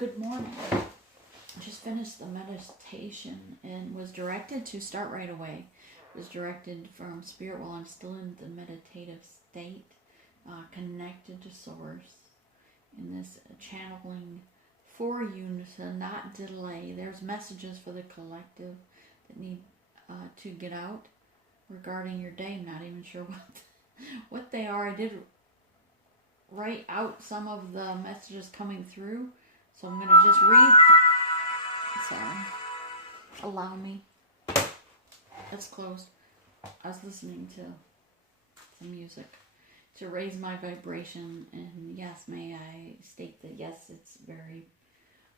Good morning. I just finished the meditation and was directed to start right away. It was directed from Spirit while I'm still in the meditative state, connected to Source, in this channeling for you to not delay. There's messages for the collective that need to get out regarding your day. I'm not even sure what they are. I did write out some of the messages coming through, so I'm going to just read. Sorry. Allow me. That's closed. I was listening to some music to raise my vibration, and yes, may I state that yes, it's very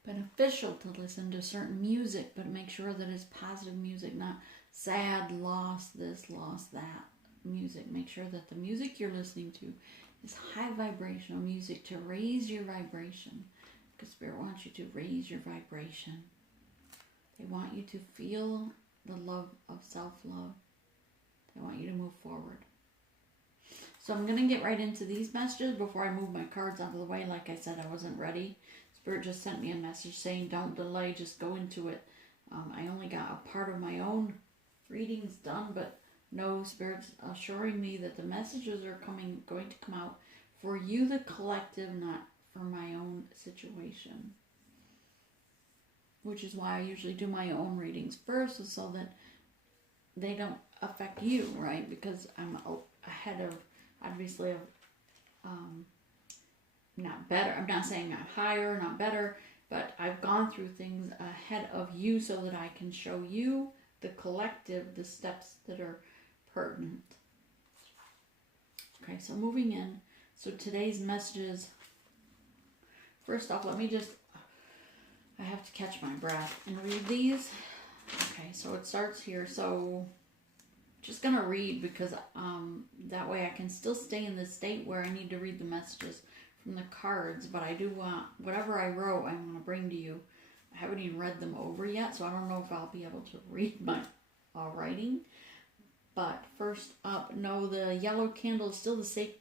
beneficial to listen to certain music, but make sure that it's positive music, not sad, lost this, lost that music. Make sure that the music you're listening to is high vibrational music to raise your vibration, because Spirit wants you to raise your vibration. They want you to feel the love of self-love. They want you to move forward. So I'm going to get right into these messages before I move my cards out of the way. Like I said, I wasn't ready. Spirit just sent me a message saying, don't delay, just go into it. I only got a part of my own readings done, but no, Spirit's assuring me that the messages are going to come out for you, the collective, not for my own situation. Which is why I usually do my own readings first, so that they don't affect you, right? Because I'm ahead of, obviously, not better. I'm not saying I'm higher, not better, but I've gone through things ahead of you so that I can show you, the collective, the steps that are pertinent. Okay, so moving in. So today's messages, first off, I have to catch my breath and read these. Okay, so it starts here. So just going to read because that way I can still stay in the state where I need to read the messages from the cards. But I do want, whatever I wrote, I want to bring to you. I haven't even read them over yet, so I don't know if I'll be able to read my writing. But first up, no, the yellow candle is still the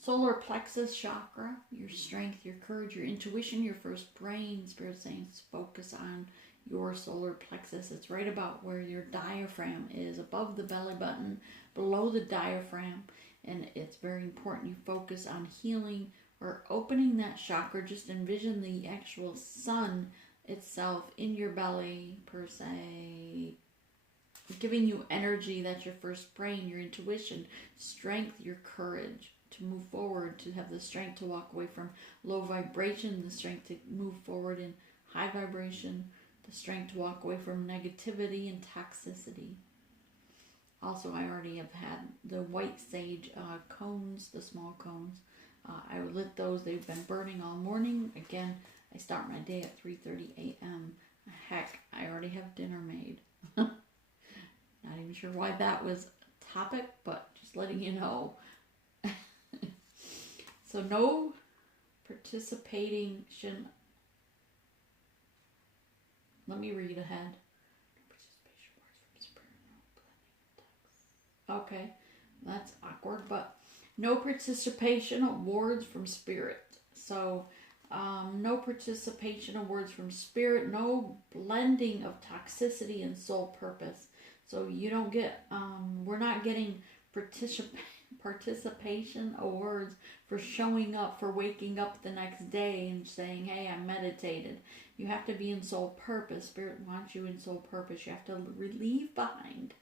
solar plexus chakra, your strength, your courage, your intuition, your first brain. Spirit saying focus on your solar plexus. It's right about where your diaphragm is, above the belly button, below the diaphragm. And it's very important you focus on healing or opening that chakra. Just envision the actual sun itself in your belly, per se, giving you energy. That's your first brain, your intuition, strength, your courage to move forward, to have the strength to walk away from low vibration, the strength to move forward in high vibration, the strength to walk away from negativity and toxicity. Also, I already have had the white sage cones, the small cones. I lit those. They've been burning all morning. Again, I start my day at 3:30 a.m. Heck, I already have dinner made. Not even sure why that was a topic, but just letting you know. So no participation. Let me read ahead. Okay, that's awkward, but no participation awards from Spirit. So no participation awards from Spirit, no blending of toxicity and soul purpose. So you don't get, we're not getting participation awards for showing up, for waking up the next day and saying, hey, I meditated. You have to be in soul purpose. Spirit wants you in soul purpose. You have to leave behind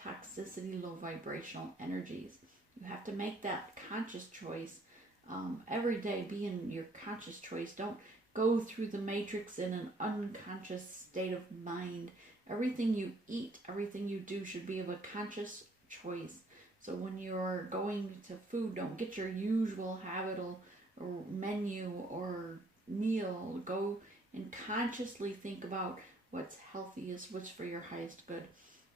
toxicity, low vibrational energies. You have to make that conscious choice every day. Be in your conscious choice. Don't go through the matrix in an unconscious state of mind. Everything you eat, everything you do should be of a conscious choice. So when you're going to food, don't get your usual habit or menu or meal. Go and consciously think about what's healthiest, what's for your highest good.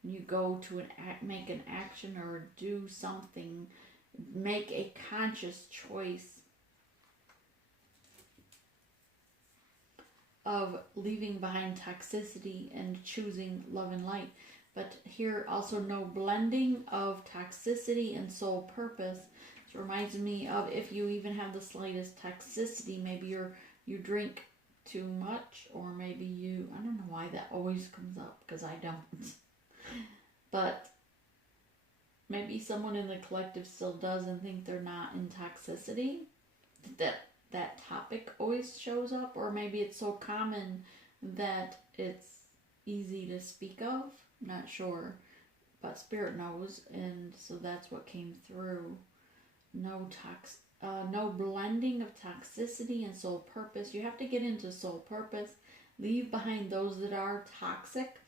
When you go to make an action or do something, make a conscious choice of leaving behind toxicity and choosing love and light. But here also no blending of toxicity and soul purpose. It reminds me of if you even have the slightest toxicity, maybe you drink too much, or maybe I don't know why that always comes up, because I don't. But maybe someone in the collective still does and think they're not in toxicity. That topic always shows up, or maybe it's so common that it's easy to speak of. I'm not sure, but Spirit knows, and so that's what came through. No blending of toxicity and soul purpose. You have to get into soul purpose. Leave behind those that are toxic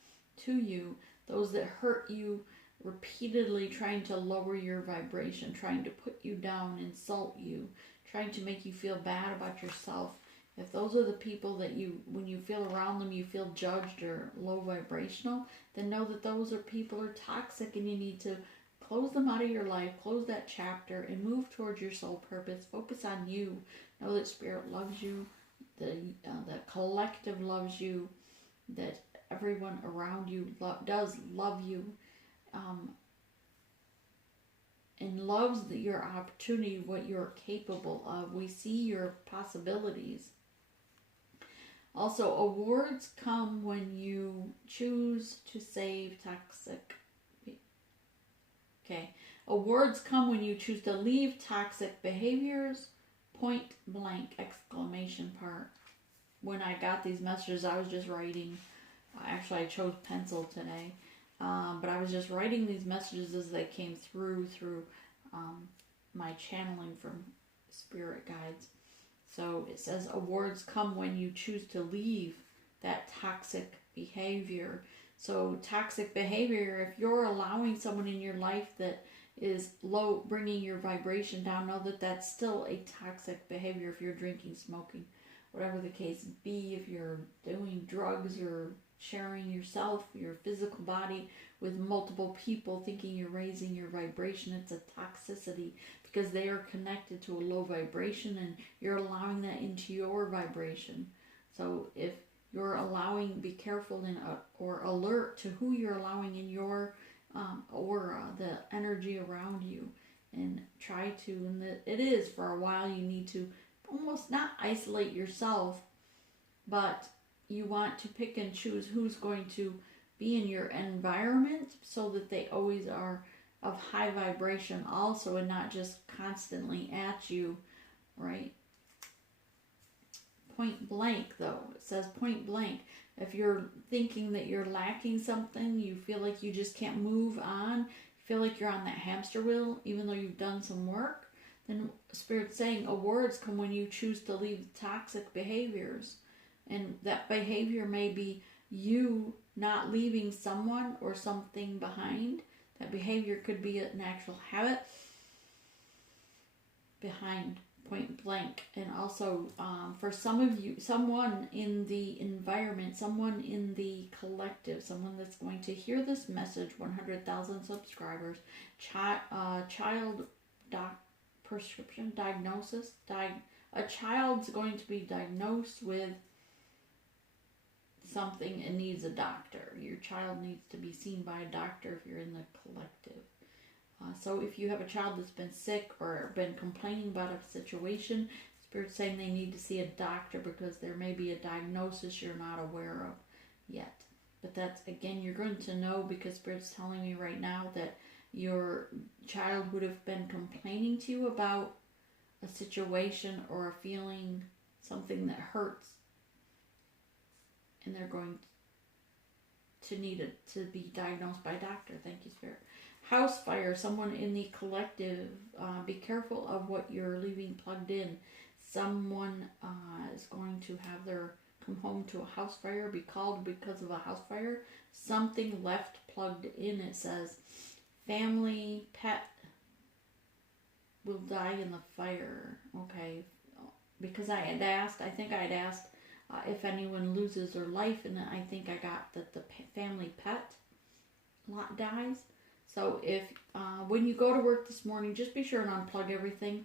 to you, those that hurt you repeatedly, trying to lower your vibration, trying to put you down, insult you, trying to make you feel bad about yourself. If those are the people that when you feel around them, you feel judged or low vibrational, then know that those people are toxic, and you need to close them out of your life, close that chapter, and move towards your soul purpose. Focus on you. Know that Spirit loves you, the collective loves you, that everyone around you does love you, and loves your opportunity, what you're capable of. We see your possibilities. Also, awards come when you choose to save toxic. Okay. Awards come when you choose to leave toxic behaviors. Point blank, exclamation part. When I got these messages, I was just writing. Actually, I chose pencil today. But I was just writing these messages as they came through my channeling from spirit guides. So it says, awards come when you choose to leave that toxic behavior. So toxic behavior, if you're allowing someone in your life that is low, bringing your vibration down, know that that's still a toxic behavior. If you're drinking, smoking, whatever the case be, if you're doing drugs or sharing yourself, your physical body, with multiple people, thinking you're raising your vibration, it's a toxicity, because they are connected to a low vibration, and you're allowing that into your vibration. So if you're allowing, be careful or alert to who you're allowing in your aura, the energy around you, and try to, and it is for a while, you need to almost not isolate yourself, but you want to pick and choose who's going to be in your environment, so that they always are of high vibration also, and not just constantly at you, right? Point blank, though. It says point blank. If you're thinking that you're lacking something, you feel like you just can't move on, you feel like you're on that hamster wheel, even though you've done some work, then Spirit's saying awards come when you choose to leave toxic behaviors. And that behavior may be you not leaving someone or something behind. That behavior could be an actual habit behind, point blank. And also for some of you, someone in the environment, someone in the collective, someone that's going to hear this message, 100,000 subscribers, child prescription diagnosis, a child's going to be diagnosed with something and needs a doctor. Your child needs to be seen by a doctor if you're in the collective. So if you have a child that's been sick or been complaining about a situation, Spirit's saying they need to see a doctor, because there may be a diagnosis you're not aware of yet. But that's, again, you're going to know, because Spirit's telling me right now that your child would have been complaining to you about a situation or a feeling, something that hurts, and they're going to need it to be diagnosed by a doctor. Thank you, Spirit. House fire, someone in the collective, be careful of what you're leaving plugged in. Someone is going to have come home to a house fire, be called because of a house fire. Something left plugged in, it says. Family, pet will die in the fire. Okay. Because I think I had asked if anyone loses their life, and I think I got that the family pet lot dies. So if when you go to work this morning, just be sure and unplug everything.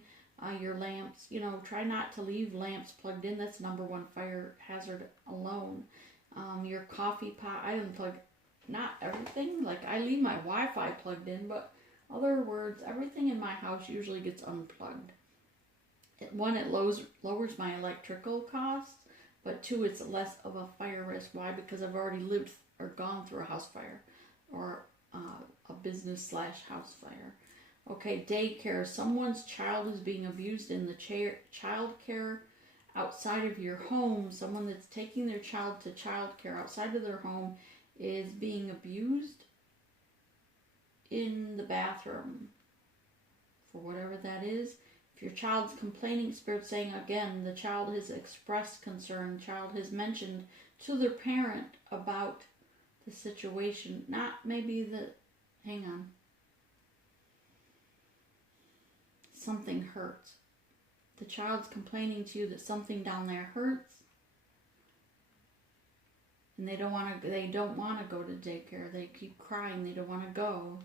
Your lamps, try not to leave lamps plugged in. That's number one fire hazard alone. Your coffee pot, I unplug not everything. Like, I leave my Wi-Fi plugged in, but Other words, everything in my house usually gets unplugged. It lowers my electrical costs, but two, it's less of a fire risk. Why? Because I've already lived or gone through a house fire or a business / house fire. Okay, daycare. Someone's child is being abused in the child care outside of your home. Someone that's taking their child to child care outside of their home is being abused in the bathroom for whatever that is. If your child's complaining, Spirit's saying again, the child has expressed concern, child has mentioned to their parent about the situation, not maybe hang on, something hurts. The child's complaining to you that something down there hurts, and they don't want to go to daycare. They keep crying, they don't want to go.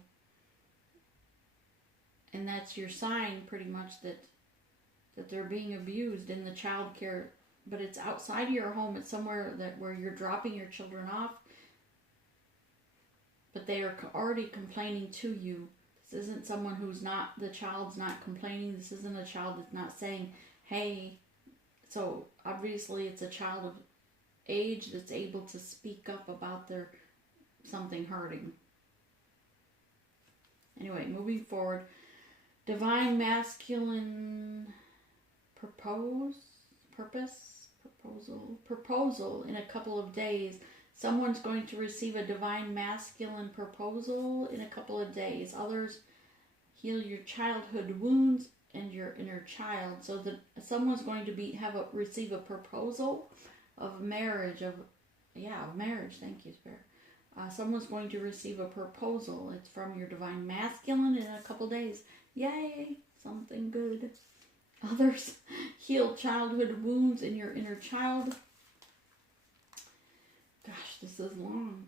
And that's your sign, pretty much, that they're being abused in the child care. But it's outside of your home. It's somewhere where you're dropping your children off. But they are already complaining to you. This isn't someone the child's not complaining. This isn't a child that's not saying, hey. So obviously it's a child of age that's able to speak up about something hurting. Anyway, moving forward. Divine masculine proposal in a couple of days. Someone's going to receive a divine masculine proposal in a couple of days. Others, heal your childhood wounds and your inner child. So that someone's going to receive a proposal of marriage, marriage. Thank you, Spirit. Someone's going to receive a proposal. It's from your divine masculine in a couple days. Yay, something good. Others, heal childhood wounds in your inner child. Gosh, this is long.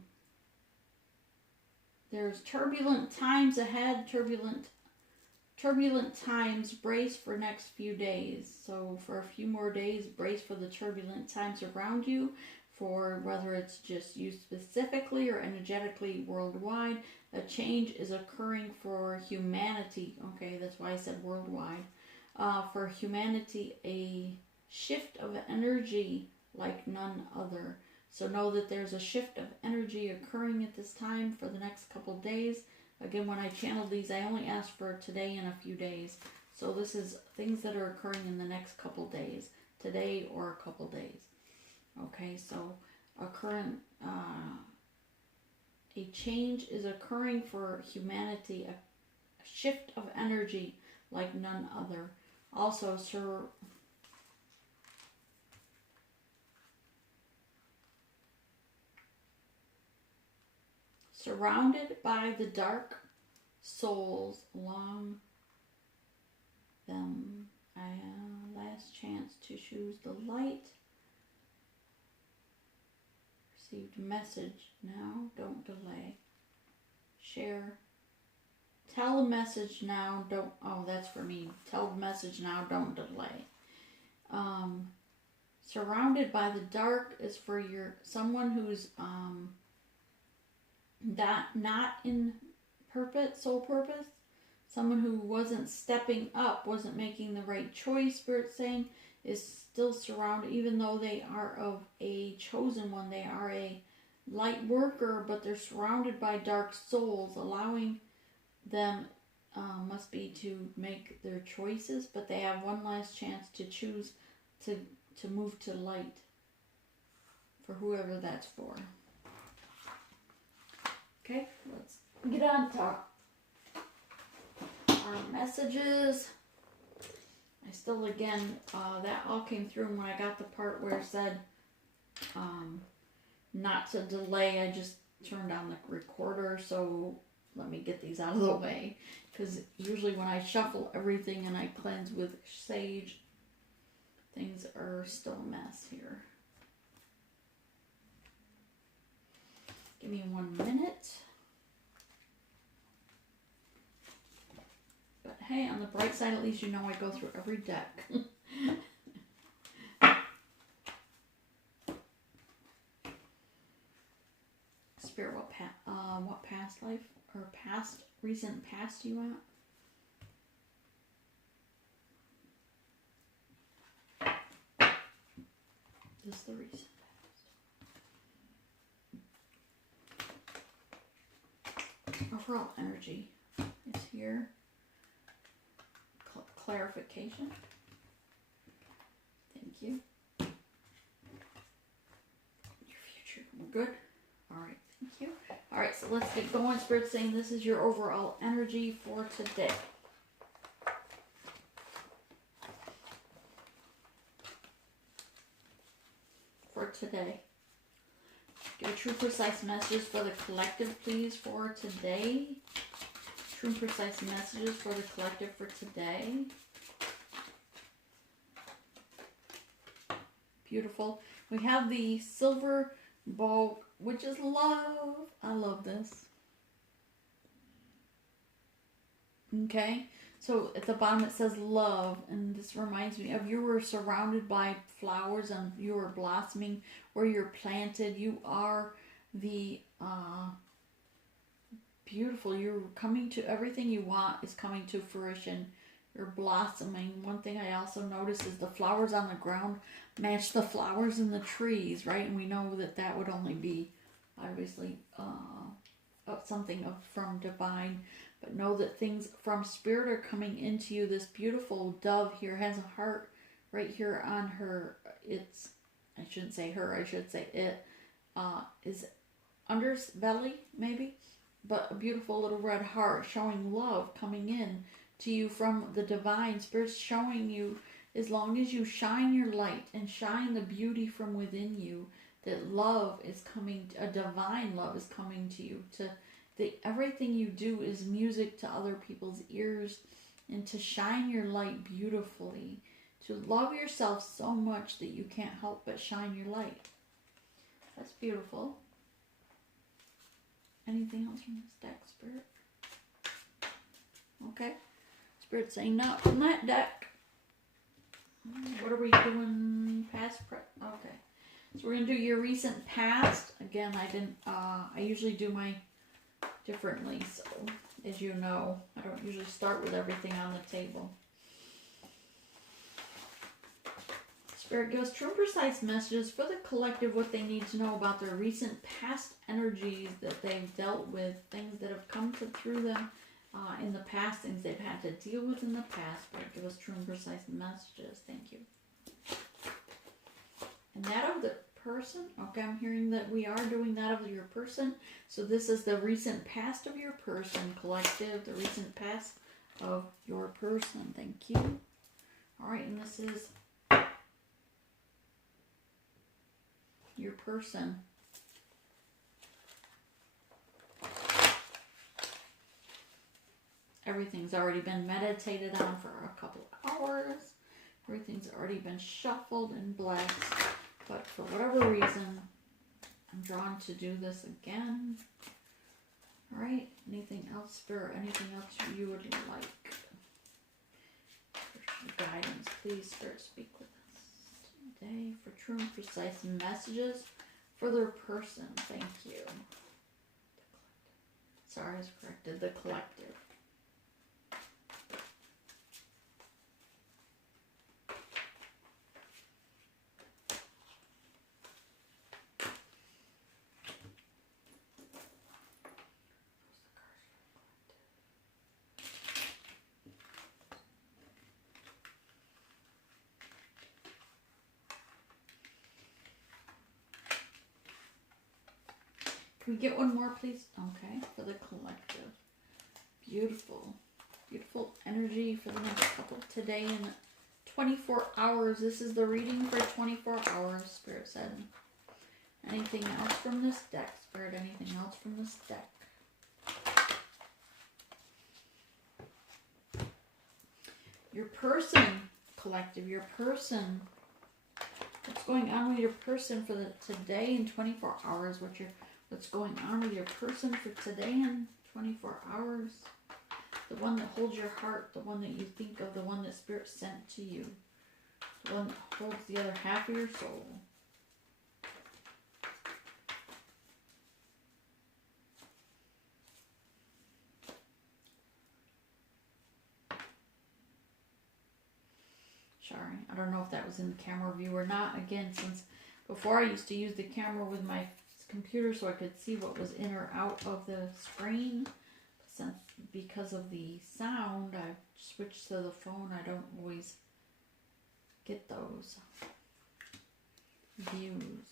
There's turbulent times ahead, turbulent times. Brace for next few days. So for a few more days, brace for the turbulent times around you, for whether it's just you specifically or energetically worldwide. A change is occurring for humanity. Okay, that's why I said worldwide. For humanity, a shift of energy like none other. So know that there's a shift of energy occurring at this time for the next couple days. Again, when I channeled these, I only asked for today and a few days. So this is things that are occurring in the next couple days. Today or a couple days. Okay, so a change is occurring for humanity, a shift of energy like none other. Also, surrounded by the dark souls along them. Last chance to choose the light. Received message now, don't delay. Share. Tell the message now, that's for me. Tell the message now, don't delay. Surrounded by the dark is for someone who's not in soul purpose. Someone who wasn't stepping up, wasn't making the right choice, Spirit's saying, is still surrounded, even though they are of a chosen one. They are a light worker, but they're surrounded by dark souls, allowing them must be to make their choices, but they have one last chance to choose to move to light for whoever that's for. Okay, let's get on top. Our messages. I still, again, that all came through when I got the part where it said not to delay. I just turned on the recorder, so let me get these out of the way. Because usually when I shuffle everything and I cleanse with sage, things are still a mess here. Give me 1 minute. But hey, on the bright side, at least you know I go through every deck. Spirit, what past life or recent past you at? This is the recent past. Overall energy is here. Clarification. Thank you. Your future. We're good. All right. Thank you. All right. So let's get going. Spirit saying this is your overall energy for today. For today. Give a true, precise messages for the collective, please, for today. True and precise messages for the collective for today. Beautiful. We have the silver ball, which is love. I love this. Okay. So at the bottom it says love, and this reminds me of you were surrounded by flowers and you were blossoming where you're planted. You are the beautiful. You're coming to, everything you want is coming to fruition. You're blossoming. One thing I also noticed is the flowers on the ground match the flowers in the trees, right? And we know that that would only be obviously something from divine. But know that things from spirit are coming into you. This beautiful dove here has a heart right here on her. It's, I shouldn't say her, I should say it, is underbelly maybe. But a beautiful little red heart showing love coming in to you from the divine. Spirit's showing you, as long as you shine your light and shine the beauty from within you, that love is coming, a divine love is coming to you. Everything you do is music to other people's ears, and to shine your light beautifully. To love yourself so much that you can't help but shine your light. That's beautiful. Anything else from this deck, Spirit? Okay. Spirit saying not from that deck. What are we doing? Past, okay. So we're going to do your recent past. Again, I usually do my differently. So, as you know, I don't usually start with everything on the table. Spirit gives true and precise messages for the collective, what they need to know about their recent past energies that they've dealt with, things that have come through them in the past, things they've had to deal with in the past. Spirit, give us true and precise messages. Thank you. And that of the person. Okay, I'm hearing that we are doing that of your person. So this is the recent past of your person, collective, the recent past of your person. Thank you. All right, and this is your person. Everything's already been meditated on for a couple of hours. Everything's already been shuffled and blessed. But for whatever reason, I'm drawn to do this again. All right. Anything else, Spirit? Anything else you would like? For guidance, please, Spirit, speak with us today for true and precise messages for their person. Thank you. Sorry, I was corrected. The collective. Can we get one more, please? Okay, for the collective. Beautiful. Beautiful energy for the next couple today in 24 hours. This is the reading for 24 hours, Spirit said. Anything else from this deck, Spirit? Anything else from this deck? Your person, collective, your person. What's going on with your person for the today in 24 hours? What's going on with your person for today in 24 hours? The one that holds your heart, the one that you think of, the one that Spirit sent to you. The one that holds the other half of your soul. I don't know if that was in the camera view or not. Again, since before I used to use the camera with my computer so I could see what was in or out of the screen. Since because of the sound, I switched to the phone. I don't always get those views.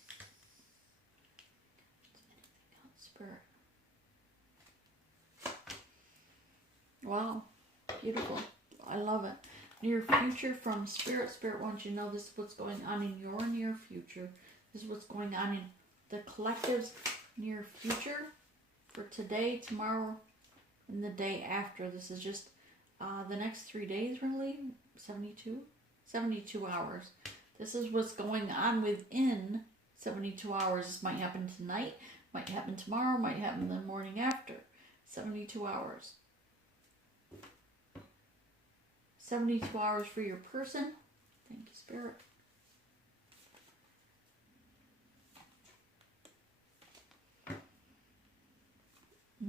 Spirit. Wow, beautiful. I love it. Near future from Spirit. Spirit wants you to know this is what's going on in your near future. This is what's going on in the collective's near future for today, tomorrow, and the day after. This is just the next 3 days, really. 72 hours. This is what's going on within 72 hours. This might happen tonight, might happen tomorrow, might happen the morning after. 72 hours. 72 hours for your person. Thank you, Spirit.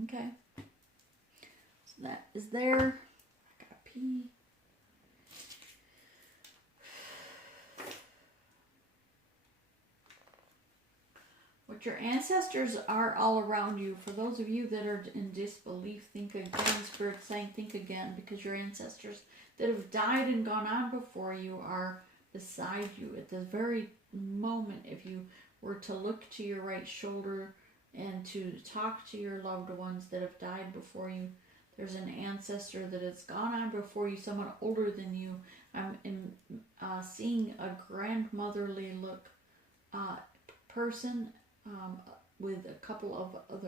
Okay. So that is there. I gotta pee. What your ancestors are all around you. For those of you that are in disbelief, think again. Spirit's saying think again, because your ancestors that have died and gone on before you are beside you at this very moment. If you were to look to your right shoulder and to talk to your loved ones that have died before you, there's an ancestor that has gone on before you, someone older than you. I'm seeing a grandmotherly look person with a couple of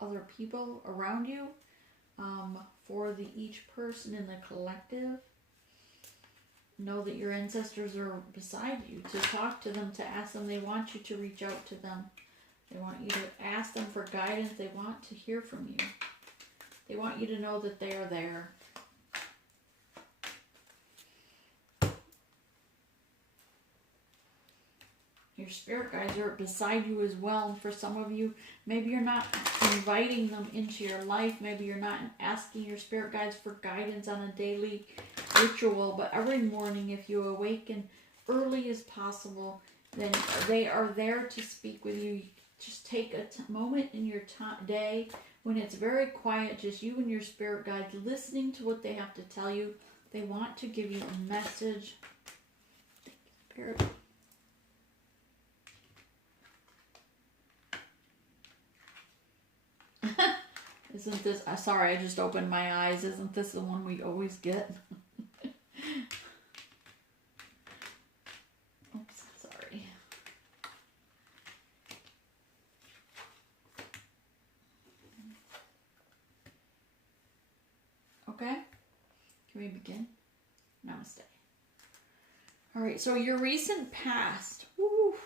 other people around you. For each person in the collective, know that your ancestors are beside you, to talk to them, to ask them. They want you to reach out to them. They want you to ask them for guidance. They want to hear from you. They want you to know that they are there. Your spirit guides are beside you as well. And for some of you, maybe you're not inviting them into your life. Maybe you're not asking your spirit guides for guidance on a daily ritual. But every morning, if you awaken early as possible, then they are there to speak with you. Just take a moment in your day when it's very quiet, just you and your spirit guides listening to what they have to tell you. They want to give you a message. Thank you, Spirit. Isn't this, sorry, I just opened my eyes. Isn't this the one we always get? Oops, sorry. Okay, can we begin? Namaste. All right, so your recent past. Woo.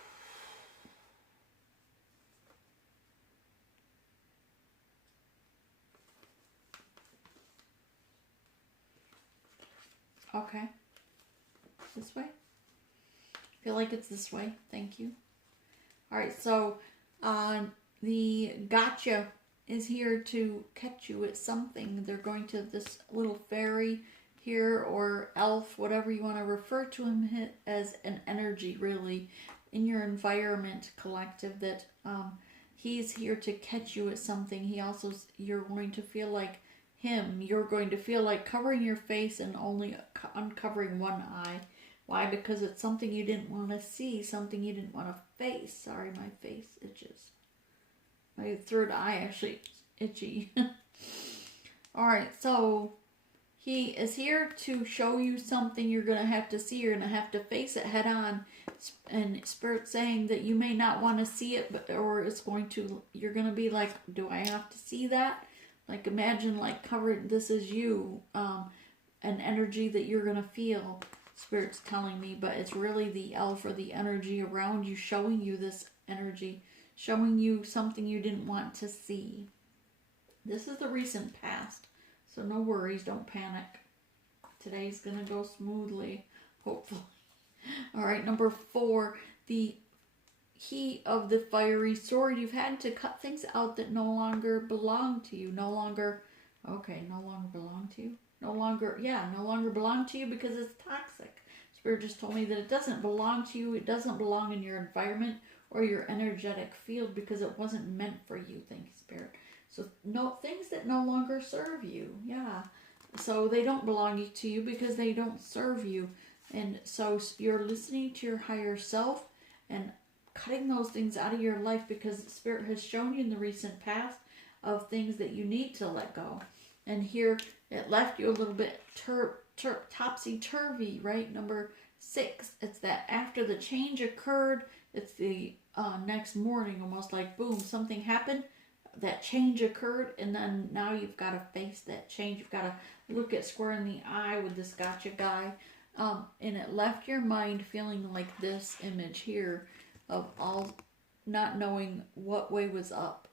Okay. This way? I feel like it's this way. Thank you. All right, so the gotcha is here to catch you at something. They're going to this little fairy here, or elf, whatever you want to refer to him as, an energy really in your environment collective, that he's here to catch you at something. He also, you're going to feel like him. You're going to feel like covering your face and only uncovering one eye. Why? Because it's something you didn't want to see, something you didn't want to face. Sorry, my face itches. My third eye actually itchy. Alright, so he is here to show you something you're going to have to see. You're going to have to face it head on. And Spirit's saying that you may not want to see it, but or it's going to, you're going to be like, do I have to see that? Like, imagine, like, covered, this is you, an energy that you're going to feel, Spirit's telling me, but it's really the elf or the energy around you showing you this energy, showing you something you didn't want to see. This is the recent past, so no worries, don't panic. Today's going to go smoothly, hopefully. All right, number 4, the heat of the fiery sword. You've had to cut things out that no longer belong to you. No longer belong to you. No longer belong to you because it's toxic. Spirit just told me that it doesn't belong to you. It doesn't belong in your environment or your energetic field because it wasn't meant for you. Thank you, Spirit. So no things that no longer serve you. Yeah. So they don't belong to you because they don't serve you. And so you're listening to your higher self and cutting those things out of your life because Spirit has shown you in the recent past of things that you need to let go. And here it left you a little bit topsy-turvy, right? Number 6, it's that after the change occurred, it's the next morning, almost like boom, something happened, that change occurred, and then now you've got to face that change. You've got to look it square in the eye with this gotcha guy. And it left your mind feeling like this image here of all not knowing what way was up.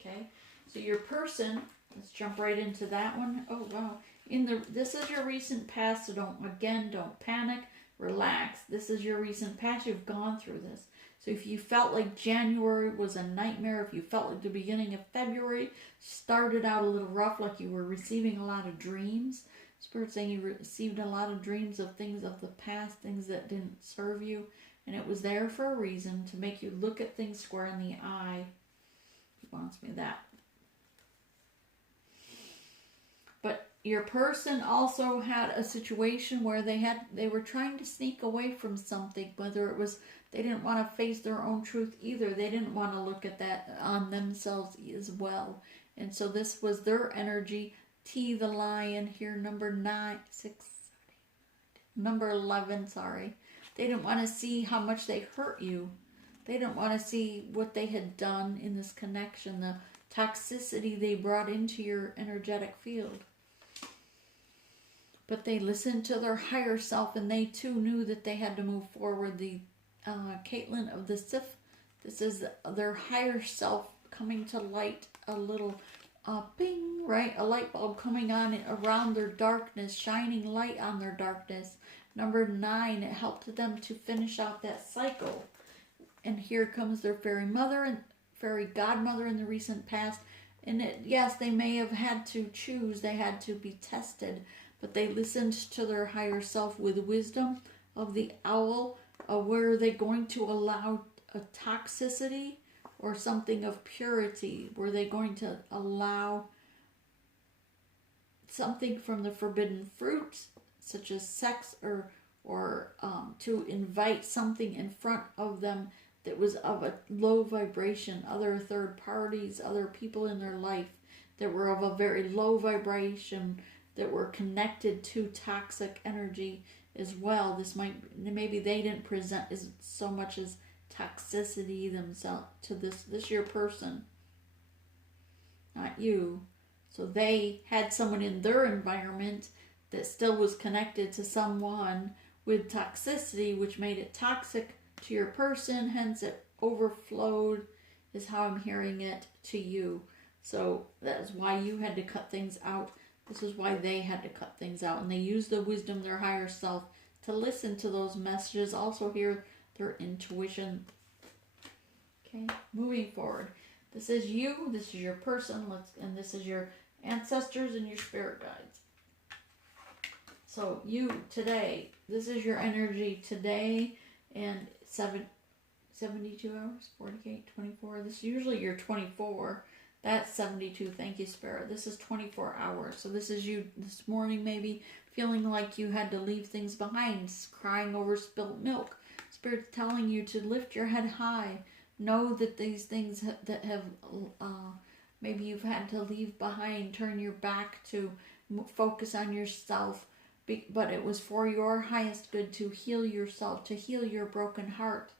Okay, so your person, let's jump right into that one. Oh wow, this is your recent past, so don't panic, relax. This is your recent past. You've gone through this. So if you felt like January was a nightmare, if you felt like the beginning of February started out a little rough, like you were receiving a lot of dreams, Spirit's saying you received a lot of dreams of things of the past, things that didn't serve you, and it was there for a reason, to make you look at things square in the eye. He wants me that. But your person also had a situation where they were trying to sneak away from something, whether it was they didn't want to face their own truth either. They didn't want to look at that on themselves as well. And so this was their energy. T the lion here, number 11, sorry. They didn't want to see how much they hurt you. They didn't want to see what they had done in this connection, the toxicity they brought into your energetic field. But they listened to their higher self, and they too knew that they had to move forward. The Caitlin of the Sif, this is their higher self coming to light, a little bing, right? A light bulb coming on around their darkness, shining light on their darkness. Number 9, it helped them to finish out that cycle. And here comes their fairy mother and fairy godmother in the recent past. And yes, they may have had to choose, they had to be tested, but they listened to their higher self with wisdom of the owl. Were they going to allow a toxicity or something of purity? Were they going to allow something from the forbidden fruits, such as sex, or to invite something in front of them that was of a low vibration, other third parties, other people in their life that were of a very low vibration, that were connected to toxic energy as well. Maybe they didn't present as so much as toxicity themselves to this your person, not you. So they had someone in their environment that still was connected to someone with toxicity, which made it toxic to your person, hence it overflowed, is how I'm hearing it, to you. So that is why you had to cut things out. This is why they had to cut things out. And they used the wisdom of their higher self to listen to those messages, also hear their intuition. Okay, moving forward. This is you, this is your person, and this is your ancestors and your spirit guides. So you today, this is your energy today, and 72 hours, 48, 24. This is usually your 24. That's 72. Thank you, Spirit. This is 24 hours. So this is you this morning, maybe feeling like you had to leave things behind, crying over spilt milk. Spirit's telling you to lift your head high. Know that these things that have maybe you've had to leave behind, turn your back to focus on yourself, but it was for your highest good, to heal yourself, to heal your broken heart.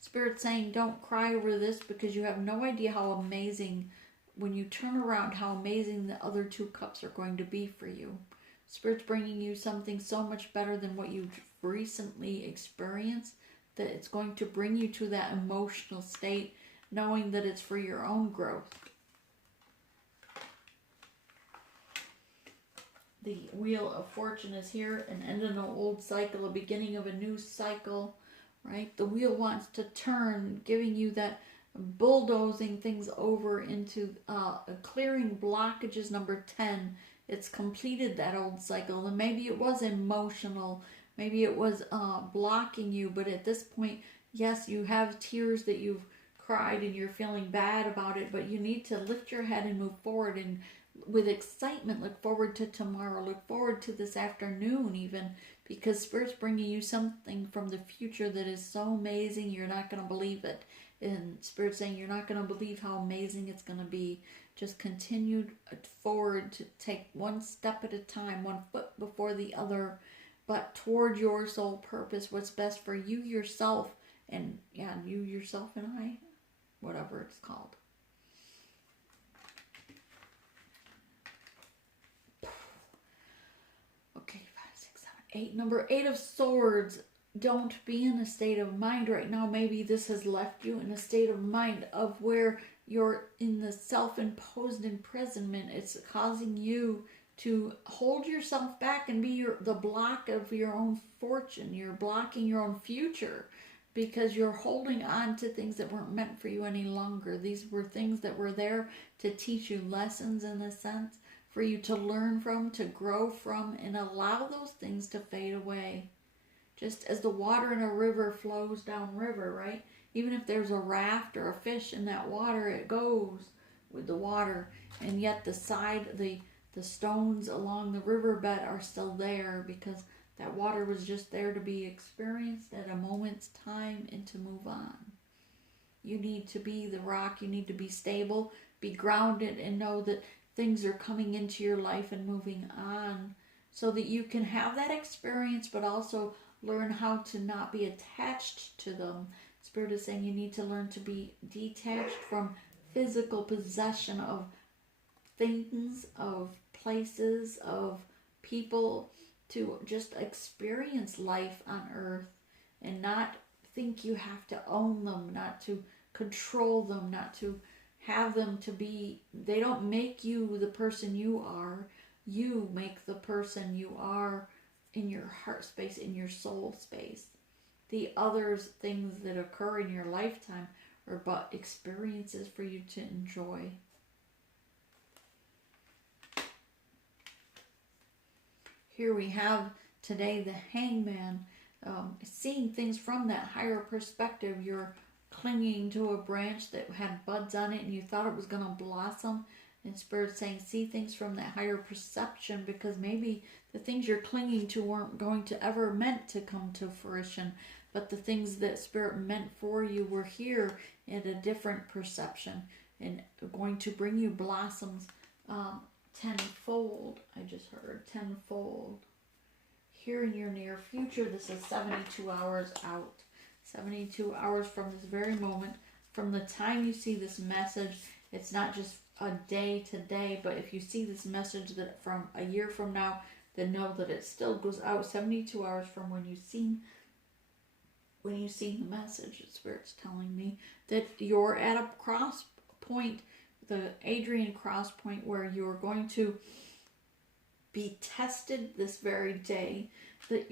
Spirit's saying don't cry over this, because you have no idea how amazing, when you turn around, how amazing the other 2 cups are going to be for you. Spirit's bringing you something so much better than what you've recently experienced, that it's going to bring you to that emotional state, knowing that it's for your own growth. The Wheel of Fortune is here, an end of an old cycle, a beginning of a new cycle, right? The wheel wants to turn, giving you that bulldozing things over into clearing blockages. Number 10 It's completed that old cycle. And maybe it was emotional. Maybe it was blocking you. But at this point, yes, you have tears that you've cried and you're feeling bad about it. But you need to lift your head and move forward. And with excitement, look forward to tomorrow. Look forward to this afternoon even. Because Spirit's bringing you something from the future that is so amazing. You're not going to believe it. And Spirit's saying you're not going to believe how amazing it's going to be. Just continue forward to take one step at a time, one foot before the other, but toward your soul purpose, what's best for you, yourself, and you, yourself, and I, whatever it's called. Okay, 5, 6, 7, 8. Number 8 of Swords. Don't be in a state of mind right now. Maybe this has left you in a state of mind of where you're in the self-imposed imprisonment. It's causing you to hold yourself back and be the block of your own fortune. You're blocking your own future because you're holding on to things that weren't meant for you any longer. These were things that were there to teach you lessons, in a sense, for you to learn from, to grow from, and allow those things to fade away. Just as the water in a river flows downriver, right? Even if there's a raft or a fish in that water, it goes with the water. And yet the stones along the riverbed are still there because that water was just there to be experienced at a moment's time and to move on. You need to be the rock. You need to be stable, be grounded, and know that things are coming into your life and moving on so that you can have that experience, but also learn how to not be attached to them. Spirit is saying you need to learn to be detached from physical possession of things, of places, of people, to just experience life on earth and not think you have to own them, not to control them, not to have them to be, they don't make you the person you are. You make the person you are in your heart space, in your soul space. The others, things that occur in your lifetime are but experiences for you to enjoy. Here we have today the Hangman, seeing things from that higher perspective. You're clinging to a branch that had buds on it and you thought it was going to blossom. And Spirit's saying, see things from that higher perception, because maybe the things you're clinging to weren't going to ever meant to come to fruition. But the things that Spirit meant for you were here in a different perception and going to bring you blossoms tenfold. I just heard tenfold. Here in your near future, this is 72 hours out. 72 hours from this very moment. From the time you see this message, it's not just a day to day, but if you see this message that from a year from now, then know that it still goes out 72 hours from when you've seen the message. Spirit's telling me that you're at a cross point, the Adrian cross point, where you're going to be tested this very day. That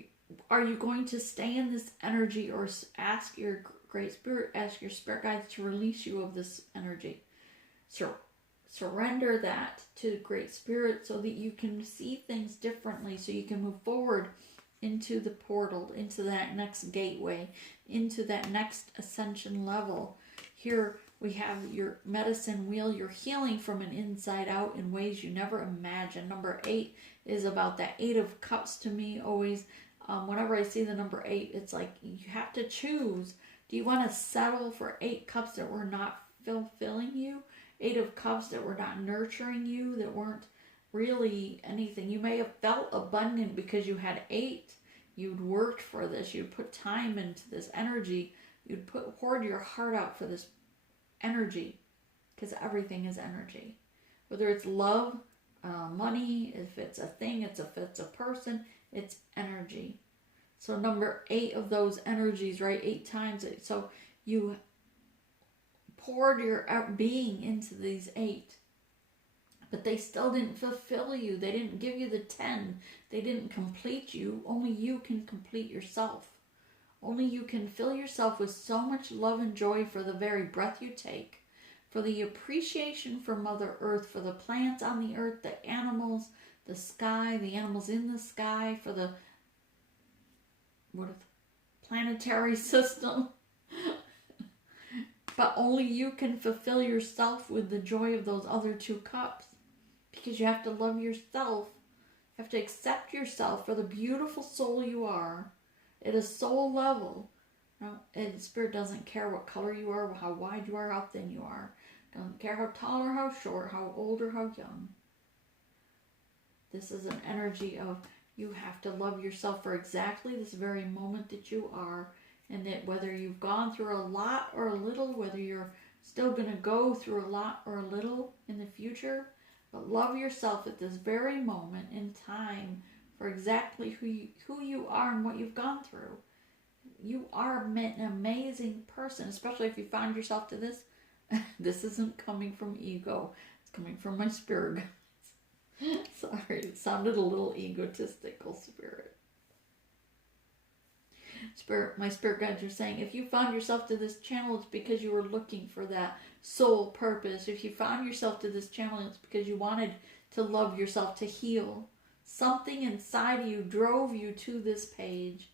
are you going to stay in this energy, or ask your Great Spirit, ask your spirit guides to release you of this energy? Surrender that to the Great Spirit so that you can see things differently, so you can move forward into the portal, into that next gateway, into that next ascension level. Here we have your medicine wheel. You're healing from an inside out in ways you never imagined. Number 8 is about that 8 of Cups to me always. Whenever I see the number 8, it's like you have to choose. Do you want to settle for 8 cups that were not fulfilling you? 8 of Cups that were not nurturing you, that weren't really anything. You may have felt abundant because you had 8. You'd worked for this. You'd put time into this energy. You'd poured your heart out for this energy, because everything is energy. Whether it's love, money, if it's a thing, if it's a person, it's energy. So number 8 of those energies, right? 8 times. So you poured your being into these 8, but they still didn't fulfill you. They didn't give you the 10. They didn't complete you. Only you can complete yourself. Only you can fill yourself with so much love and joy for the very breath you take, for the appreciation for Mother Earth, for the plants on the earth, the animals, the sky, the animals in the sky, for the planetary system. But only you can fulfill yourself with the joy of those other 2 cups. Because you have to love yourself. You have to accept yourself for the beautiful soul you are at a soul level. And Spirit doesn't care what color you are, how wide you are, how thin you are. Doesn't care how tall or how short, how old or how young. This is an energy of you have to love yourself for exactly this very moment that you are. And that whether you've gone through a lot or a little, whether you're still going to go through a lot or a little in the future, but love yourself at this very moment in time for exactly who you are and what you've gone through. You are an amazing person, especially if you found yourself to this. This isn't coming from ego. It's coming from my spirit. Sorry, it sounded a little egotistical, Spirit. My spirit guides are saying, if you found yourself to this channel, it's because you were looking for that soul purpose. If you found yourself to this channel, it's because you wanted to love yourself, to heal. Something inside of you drove you to this page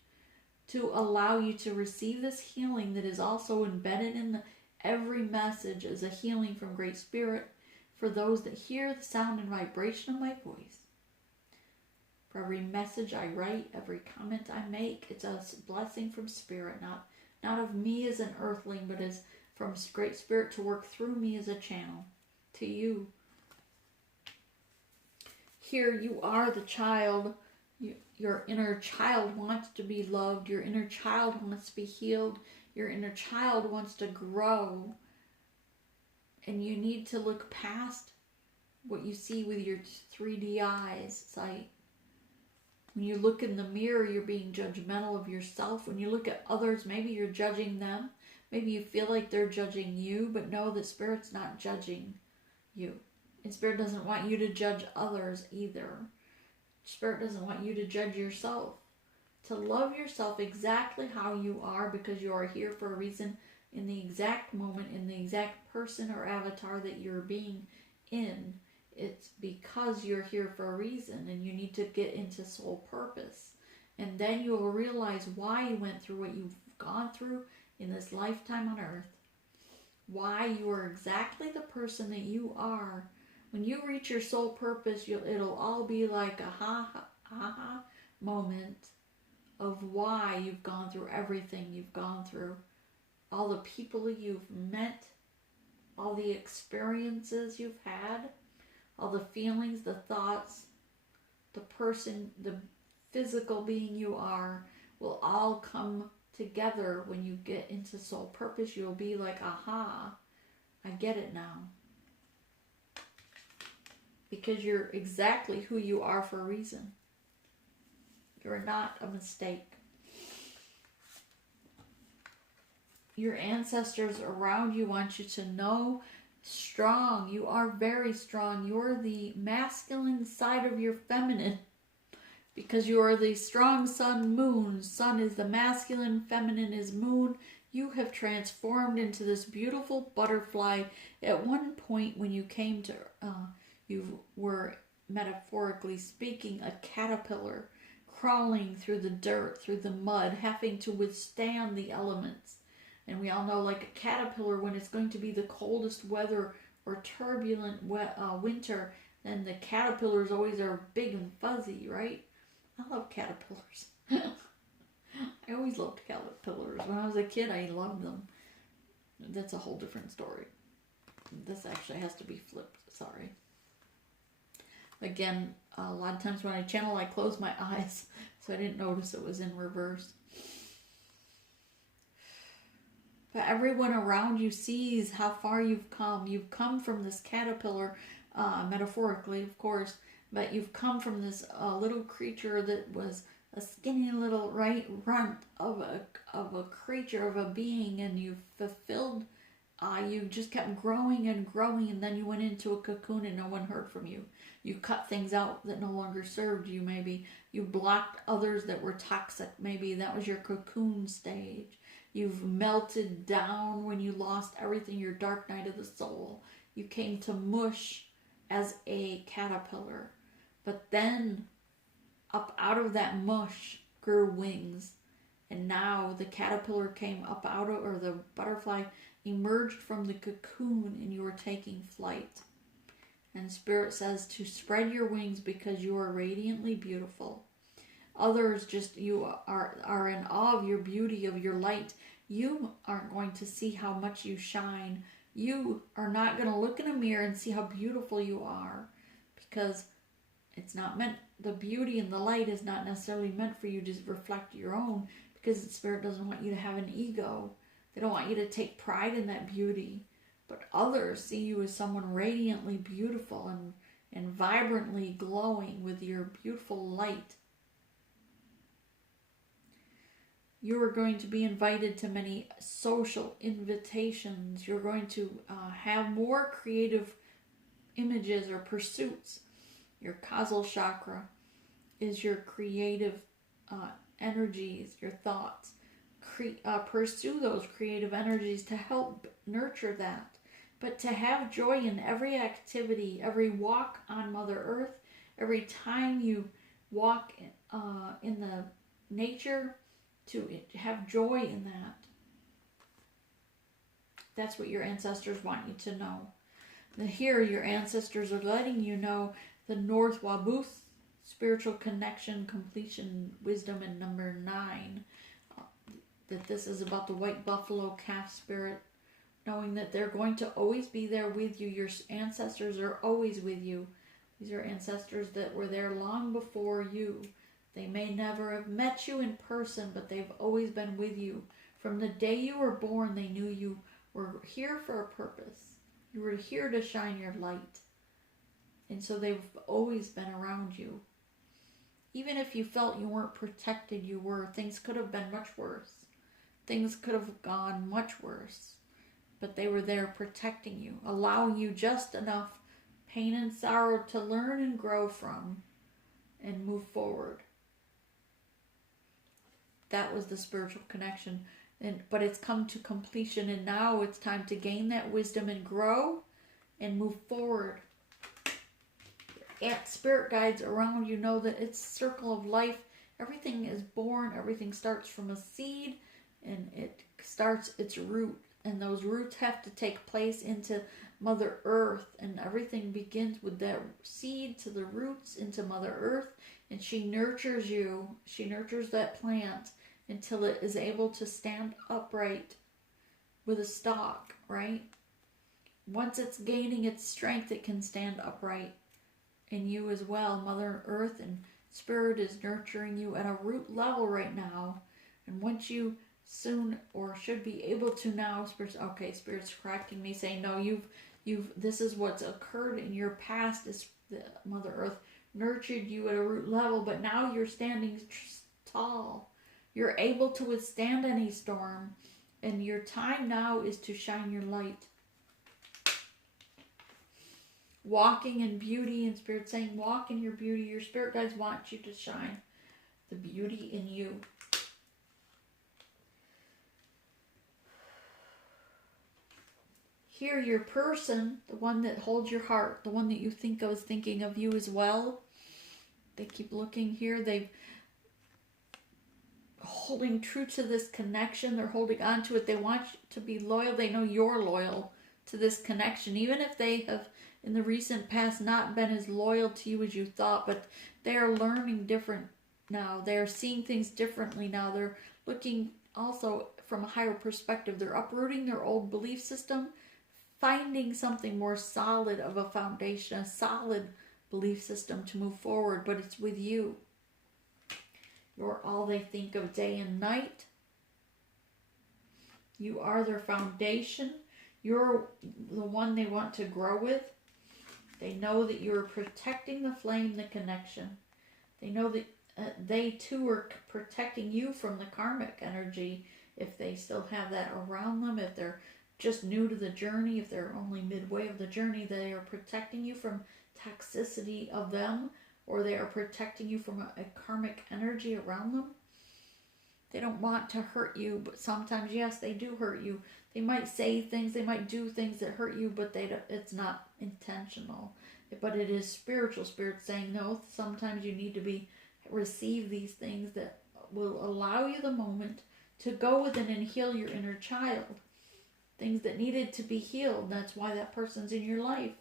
to allow you to receive this healing that is also embedded in every message as a healing from Great Spirit for those that hear the sound and vibration of my voice. For every message I write, every comment I make, it's a blessing from Spirit, not of me as an earthling, but as from Great Spirit to work through me as a channel to you. Here you are the child. Your inner child wants to be loved. Your inner child wants to be healed. Your inner child wants to grow. And you need to look past what you see with your 3D eyes, sight. When you look in the mirror, you're being judgmental of yourself. When you look at others, maybe you're judging them. Maybe you feel like they're judging you, but know that Spirit's not judging you. And Spirit doesn't want you to judge others either. Spirit doesn't want you to judge yourself. To love yourself exactly how you are, because you are here for a reason, in the exact moment, in the exact person or avatar that you're being in. It's because you're here for a reason, and you need to get into soul purpose. And then you will realize why you went through what you've gone through in this lifetime on earth. Why you are exactly the person that you are. When you reach your soul purpose, it'll all be like a ha moment of why you've gone through everything you've gone through. All the people you've met, all the experiences you've had, all the feelings, the thoughts, the person, the physical being you are will all come together when you get into soul purpose. You'll be like, aha, I get it now. Because you're exactly who you are for a reason. You're not a mistake. Your ancestors around you want you to know strong. You are very strong. You're the masculine side of your feminine. Because you are the strong sun, moon. Sun is the masculine, feminine is moon. You have transformed into this beautiful butterfly. At one point when you came to, you were, metaphorically speaking, a caterpillar crawling through the dirt, through the mud, having to withstand the elements. And we all know, like a caterpillar, when it's going to be the coldest weather or turbulent winter, then the caterpillars always are big and fuzzy, right? I love caterpillars. I always loved caterpillars. When I was a kid, I loved them. That's a whole different story. This actually has to be flipped. Sorry. Again, a lot of times when I channel, I close my eyes, so I didn't notice it was in reverse. But everyone around you sees how far you've come. You've come from this caterpillar, metaphorically, of course, but you've come from this little creature that was a skinny little runt of a creature, of a being, and you've fulfilled. You just kept growing and growing, and then you went into a cocoon and no one heard from you. You cut things out that no longer served you, maybe. You blocked others that were toxic, maybe. That was your cocoon stage. You've melted down when you lost everything, your dark night of the soul. You came to mush as a caterpillar. But then up out of that mush grew wings. And now the caterpillar came up out of, or the butterfly emerged from the cocoon, and you are taking flight. And Spirit says to spread your wings because you are radiantly beautiful. Others just, you are in awe of your beauty, of your light. You aren't going to see how much you shine. You are not going to look in a mirror and see how beautiful you are, because it's not meant, the beauty and the light is not necessarily meant for you to reflect your own, because the Spirit doesn't want you to have an ego. They don't want you to take pride in that beauty. But others see you as someone radiantly beautiful and vibrantly glowing with your beautiful light. You are going to be invited to many social invitations. You're going to have more creative images or pursuits. Your causal chakra is your creative energies, your thoughts. Pursue those creative energies to help nurture that. But to have joy in every activity, every walk on Mother Earth, every time you walk in the nature, to have joy in that. That's what your ancestors want you to know. Here, your ancestors are letting you know the North Wabuth, spiritual connection, completion, wisdom, and number 9. That this is about the white buffalo calf spirit, knowing that they're going to always be there with you. Your ancestors are always with you. These are ancestors that were there long before you. They may never have met you in person, but they've always been with you. From the day you were born, they knew you were here for a purpose. You were here to shine your light. And so they've always been around you. Even if you felt you weren't protected, you were. Things could have been much worse. Things could have gone much worse. But they were there protecting you, allowing you just enough pain and sorrow to learn and grow from and move forward. That was the spiritual connection. But it's come to completion, and now it's time to gain that wisdom and grow and move forward. Spirit guides around you know that it's a circle of life. Everything is born, everything starts from a seed, and it starts its root. And those roots have to take place into Mother Earth, and everything begins with that seed to the roots into Mother Earth, and she nurtures you. She nurtures that plant until it is able to stand upright with a stalk, right? Once it's gaining its strength, it can stand upright. And you as well, Mother Earth and Spirit is nurturing you at a root level right now. And once you soon, or should be able to now, Spirit's correcting me, saying, no, this is what's occurred in your past, is the Mother Earth nurtured you at a root level, but now you're standing tall. You're able to withstand any storm, and your time now is to shine your light. Walking in beauty, and Spirit saying, walk in your beauty. Your spirit guides want you to shine the beauty in you. Here, your person, the one that holds your heart, the one that you think of is thinking of you as well. They keep looking here. They've holding true to this connection. They're holding on to it. They want you to be loyal. They know you're loyal to this connection, even if they have in the recent past not been as loyal to you as you thought, but they are learning different now. They are seeing things differently now. They're looking also from a higher perspective. They're uprooting their old belief system, finding something more solid of a foundation, a solid belief system to move forward, but it's with you. You're all they think of day and night. You are their foundation. You're the one they want to grow with. They know that you're protecting the flame, the connection. They know that they too are protecting you from the karmic energy, if they still have that around them, if they're just new to the journey, if they're only midway of the journey. They are protecting you from toxicity of them, or they are protecting you from a karmic energy around them. They don't want to hurt you, but sometimes, yes, they do hurt you. They might say things, they might do things that hurt you, but it's not intentional. but it is spiritual. Spirit saying, no, sometimes you need to receive these things that will allow you the moment to go within and heal your inner child. Things that needed to be healed. That's why that person's in your life,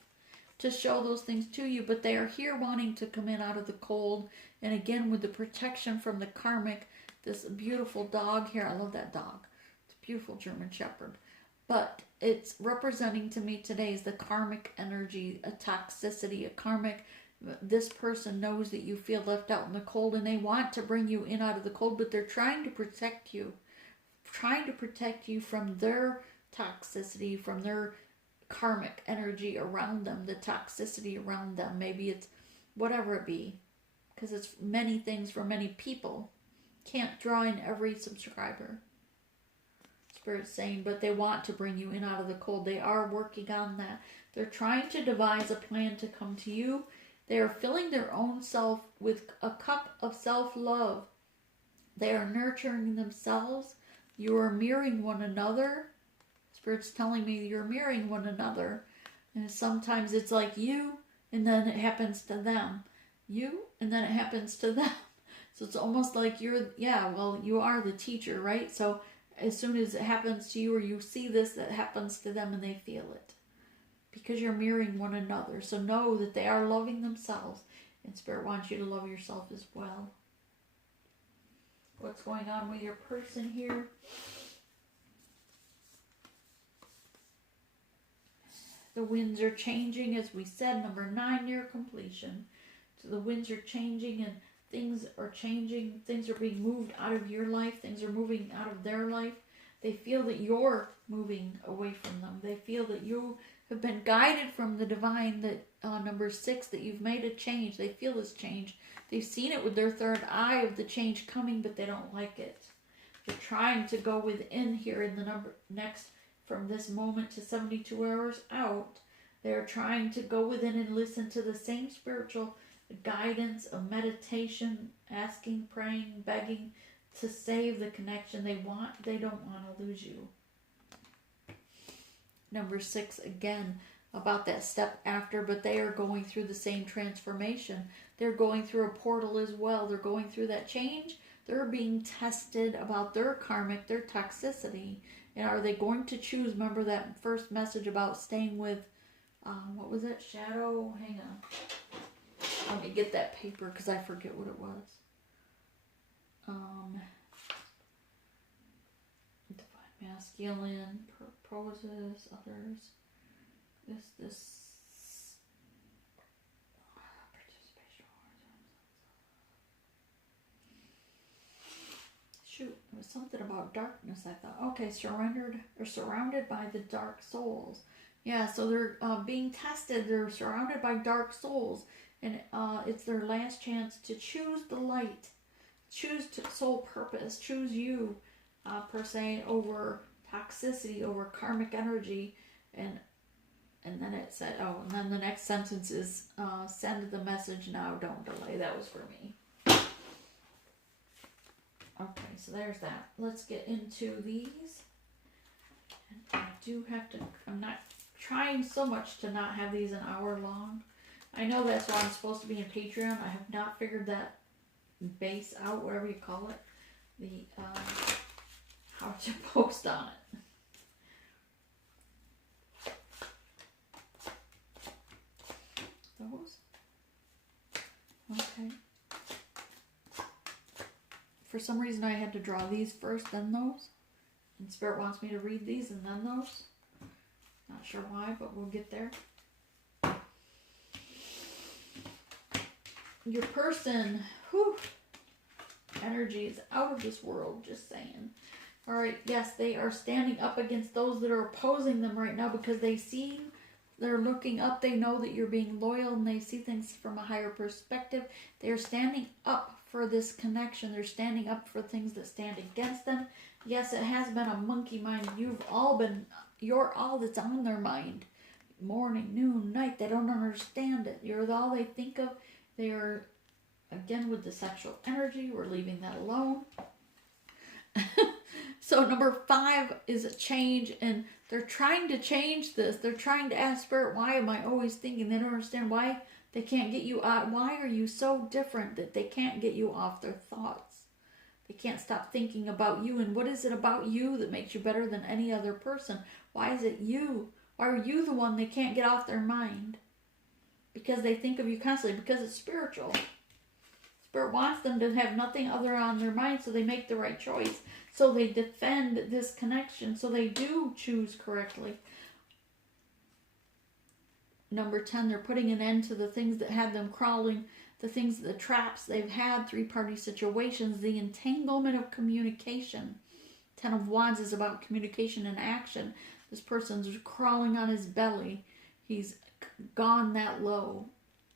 to show those things to you. But they are here wanting to come in out of the cold. And again, with the protection from the karmic, this beautiful dog here. I love that dog. It's a beautiful German Shepherd. But it's representing to me today is the karmic energy, a toxicity, a karmic. This person knows that you feel left out in the cold, and they want to bring you in out of the cold, but they're trying to protect you. Trying to protect you from their toxicity, from their karmic energy around them, the toxicity around them. Maybe it's whatever it be, because it's many things for many people. Can't draw in every subscriber. Spirit's saying, but they want to bring you in out of the cold. They are working on that. They're trying to devise a plan to come to you. They are filling their own self with a cup of self-love. They are nurturing themselves. You are mirroring one another. Spirit's telling me you're mirroring one another. And sometimes it's like you, and then it happens to them. You, and then it happens to them. So it's almost like you are the teacher, right? So as soon as it happens to you, or you see this, that happens to them and they feel it. Because you're mirroring one another. So know that they are loving themselves. And Spirit wants you to love yourself as well. What's going on with your person here? The winds are changing, as we said, number 9, near completion. So the winds are changing and things are changing. Things are being moved out of your life. Things are moving out of their life. They feel that you're moving away from them. They feel that you have been guided from the divine, that number 6, that you've made a change. They feel this change. They've seen it with their third eye of the change coming, but they don't like it. They're trying to go within here in the number next, from this moment to 72 hours out. They're trying to go within and listen to the same spiritual guidance of meditation, asking, praying, begging to save the connection they want. They don't want to lose you. Number 6, again, about that step after, but they are going through the same transformation. They're going through a portal as well. They're going through that change. They're being tested about their karmic, their toxicity. And are they going to choose? Remember that first message about staying with, what was it? Shadow? Hang on. Let me get that paper because I forget what it was. Divine masculine, proposes, others. Participation. Shoot, it was something about darkness, I thought. Okay, surrounded by the dark souls. Yeah, so they're being tested. They're surrounded by dark souls. And it's their last chance to choose the light. Choose soul purpose. Choose you, per se, over toxicity, over karmic energy. And then it said, and then the next sentence is, send the message now, don't delay. That was for me. Okay, so there's that. Let's get into these. And I do have to, I'm not trying so much to not have these an hour long. I know that's why I'm supposed to be in Patreon. I have not figured that base out, whatever you call it. The, how to post on it. Those? Okay. For some reason I had to draw these first, then those. And Spirit wants me to read these and then those. Not sure why, but we'll get there. Your person, energy is out of this world, just saying. All right, yes, they are standing up against those that are opposing them right now because they're looking up, they know that you're being loyal, and they see things from a higher perspective. They are standing up for this connection. They're standing up for things that stand against them. Yes, it has been a monkey mind. You're all that's on their mind. Morning, noon, night, they don't understand it. You're all they think of. They are, again, with the sexual energy, we're leaving that alone. So number 5 is a change, and they're trying to change this. They're trying to ask Spirit, why am I always thinking? They don't understand why they can't get you out. Why are you so different that they can't get you off their thoughts? They can't stop thinking about you. And what is it about you that makes you better than any other person? Why is it you? Why are you the one they can't get off their mind? Because they think of you constantly. Because it's spiritual. Spirit wants them to have nothing other on their mind, so they make the right choice. So they defend this connection, so they do choose correctly. Number 10, they're putting an end to the things that had them crawling, the things, the traps they've had, 3-party situations, the entanglement of communication. 10 of Wands is about communication and action. This person's crawling on his belly. He's gone that low.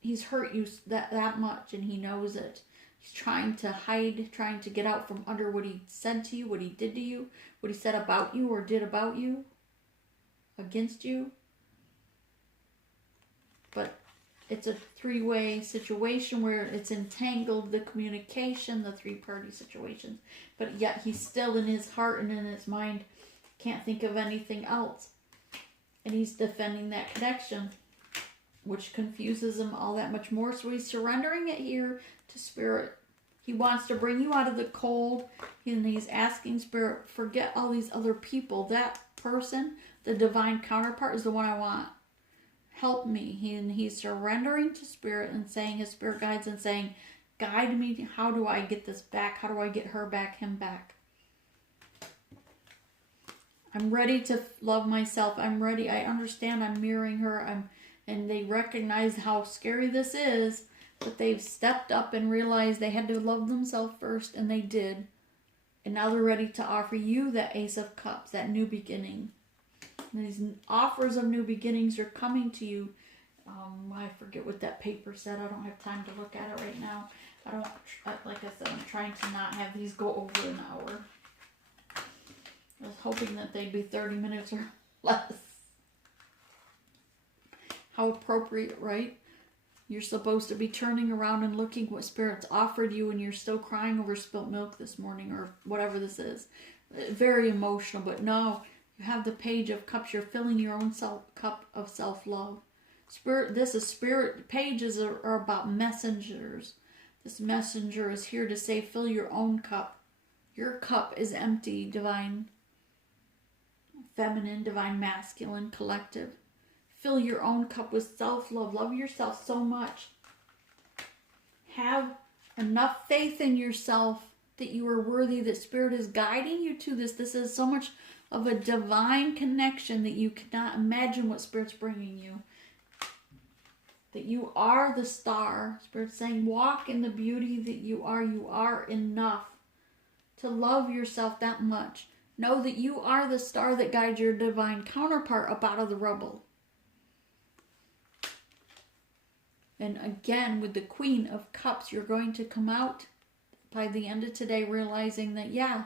He's hurt you that much, and he knows it. He's trying to hide, trying to get out from under what he said to you, what he did to you, what he said about you or did about you, against you. But it's a 3-way situation where it's entangled, the communication, the 3-party situations. But yet he's still in his heart and in his mind can't think of anything else. And he's defending that connection, which confuses him all that much more. So he's surrendering it here to Spirit. He wants to bring you out of the cold, and he's asking Spirit, forget all these other people. That person, the divine counterpart, is the one I want. Help me. And he's surrendering to Spirit and saying, his Spirit guides and saying, guide me. How do I get this back? How do I get her back, him back? I'm ready to love myself. I'm ready. I understand I'm mirroring her. And they recognize how scary this is, but they've stepped up and realized they had to love themselves first, and they did. And now they're ready to offer you that Ace of Cups, that new beginning. And these offers of new beginnings are coming to you. I forget what that paper said. I don't have time to look at it right now. Like I said, I'm trying to not have these go over an hour. I was hoping that they'd be 30 minutes or less. How appropriate, right? You're supposed to be turning around and looking what Spirit's offered you, and you're still crying over spilt milk this morning or whatever this is. Very emotional, but no, you have the Page of Cups. You're filling your own cup of self-love. Spirit pages are about messengers. This messenger is here to say, fill your own cup. Your cup is empty, divine feminine, divine masculine, collective. Fill your own cup with self-love. Love yourself so much. Have enough faith in yourself that you are worthy, that Spirit is guiding you to this. This is so much of a divine connection that you cannot imagine what Spirit's bringing you. That you are the star. Spirit's saying, walk in the beauty that you are. You are enough to love yourself that much. Know that you are the star that guides your divine counterpart up out of the rubble. And again, with the Queen of Cups, you're going to come out by the end of today realizing that, yeah,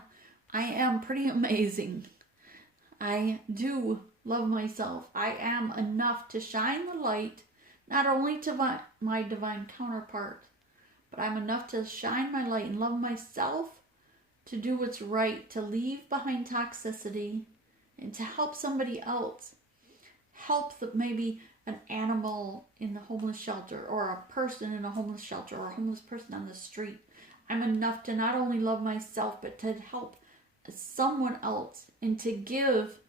I am pretty amazing. I do love myself. I am enough to shine the light, not only to my divine counterpart, but I'm enough to shine my light and love myself, to do what's right, to leave behind toxicity, and to help somebody else. Help maybe an animal in the homeless shelter, or a person in a homeless shelter, or a homeless person on the street. I'm enough to not only love myself, but to help someone else, and to give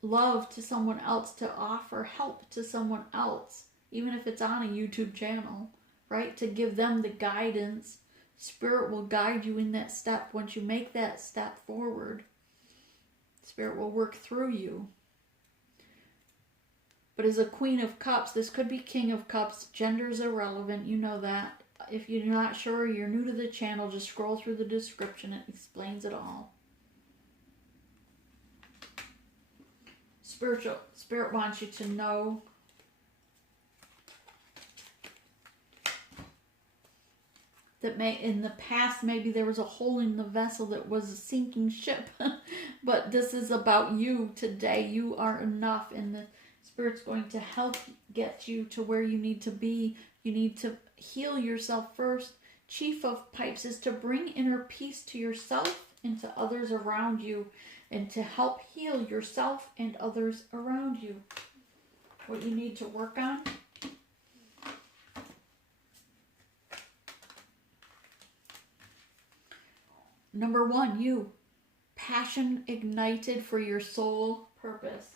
love to someone else, to offer help to someone else, even if it's on a YouTube channel, right? To give them the guidance. Spirit will guide you in that step. Once you make that step forward, Spirit will work through you. But as a Queen of Cups, this could be King of Cups. Gender is irrelevant. You know that. If you're not sure, you're new to the channel, just scroll through the description. It explains it all. Spirit wants you to know that in the past, maybe there was a hole in the vessel that was a sinking ship. But this is about you today. You are enough, and the Spirit's going to help get you to where you need to be. You need to heal yourself first. Chief of Pipes is to bring inner peace to yourself into others around you and to help heal yourself and others around you. What you need to work on. Number 1, you. Passion ignited for your soul purpose.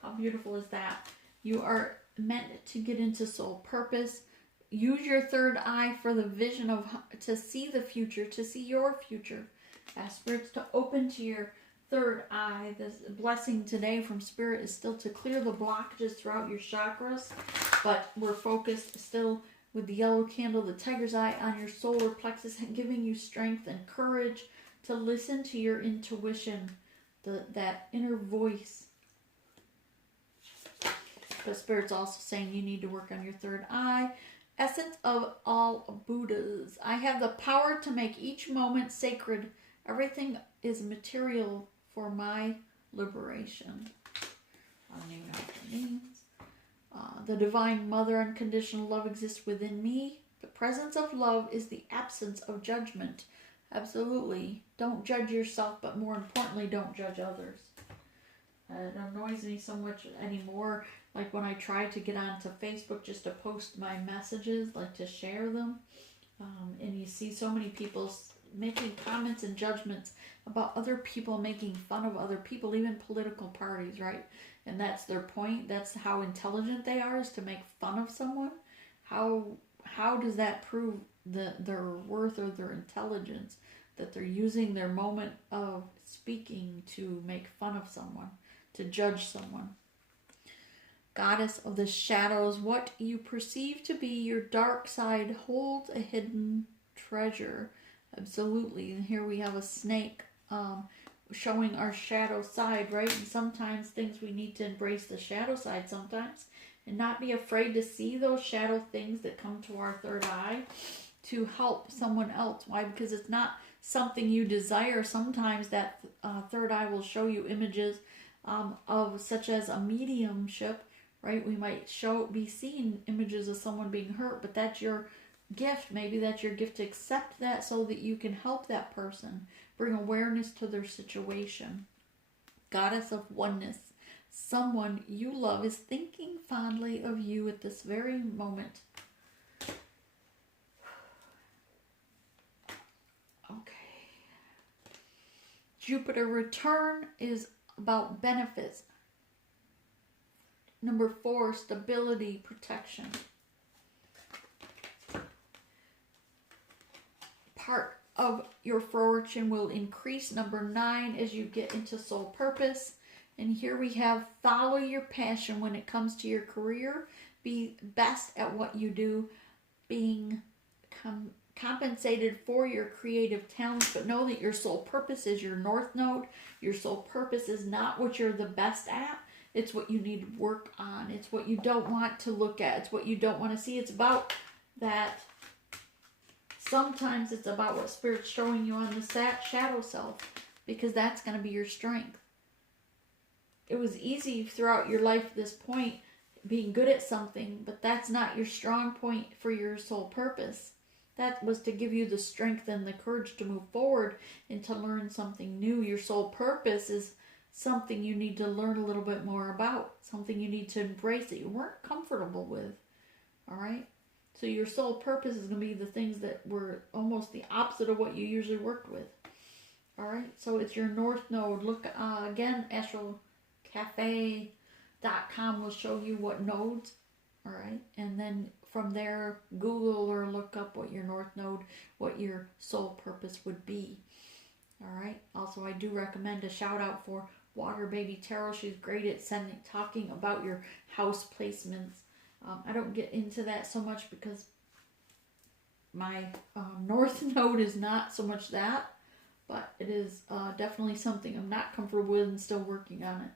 How beautiful is that? You are meant to get into soul purpose. Use your third eye for the vision of to see the future, to see your future. Ask spirits to open to your third eye. This blessing today from Spirit is still to clear the blockages throughout your chakras, but we're focused still with the yellow candle, the tiger's eye, on your solar plexus, giving you strength and courage to listen to your intuition, that inner voice. But Spirit's also saying you need to work on your third eye. Essence of all Buddhas. I have the power to make each moment sacred. Everything is material for my liberation. I don't even know what that means. The Divine Mother, unconditional love exists within me. The presence of love is the absence of judgment. Absolutely. Don't judge yourself, but more importantly, don't judge others. It annoys me so much anymore. Like when I try to get onto Facebook just to post my messages, like to share them. And you see so many people making comments and judgments about other people, making fun of other people, even political parties, right? And that's their point. That's how intelligent they are, is to make fun of someone. How does that prove their worth or their intelligence? That they're using their moment of speaking to make fun of someone, to judge someone. Goddess of the shadows, what you perceive to be your dark side holds a hidden treasure. Absolutely. And here we have a snake showing our shadow side, right? And sometimes things we need to embrace the shadow side sometimes and not be afraid to see those shadow things that come to our third eye to help someone else. Why? Because it's not something you desire. Sometimes that third eye will show you images of such as a mediumship, right? We might be seeing images of someone being hurt, but that's your gift. Maybe that's your gift to accept that so that you can help that person, bring awareness to their situation. Goddess of oneness, someone you love is thinking fondly of you at this very moment. Okay. Jupiter return is about benefits. Number 4, stability, protection. Part of your fortune will increase. Number 9, as you get into soul purpose. And here we have follow your passion when it comes to your career. Be best at what you do, being compensated for your creative talents, but know that your soul purpose is your north node. Your soul purpose is not what you're the best at. It's what you need to work on. It's what you don't want to look at. It's what you don't want to see. It's about that. Sometimes it's about what Spirit's showing you on the shadow self, because that's going to be your strength. It was easy throughout your life at this point, being good at something, but that's not your strong point for your soul purpose. That was to give you the strength and the courage to move forward and to learn something new. Your soul purpose is something you need to learn a little bit more about, something you need to embrace that you weren't comfortable with. All right? So your soul purpose is going to be the things that were almost the opposite of what you usually worked with. All right? So it's your north node. Look, again, astralcafe.com will show you what nodes. All right? And then from there, Google or look up what your north node, what your soul purpose would be. All right? Also, I do recommend a shout out for Water Baby Tarot. She's great at talking about your house placements. I don't get into that so much because my north node is not so much that, but it is definitely something I'm not comfortable with and still working on it.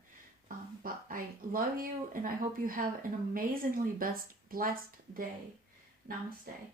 But I love you, and I hope you have an amazingly blessed day. Namaste.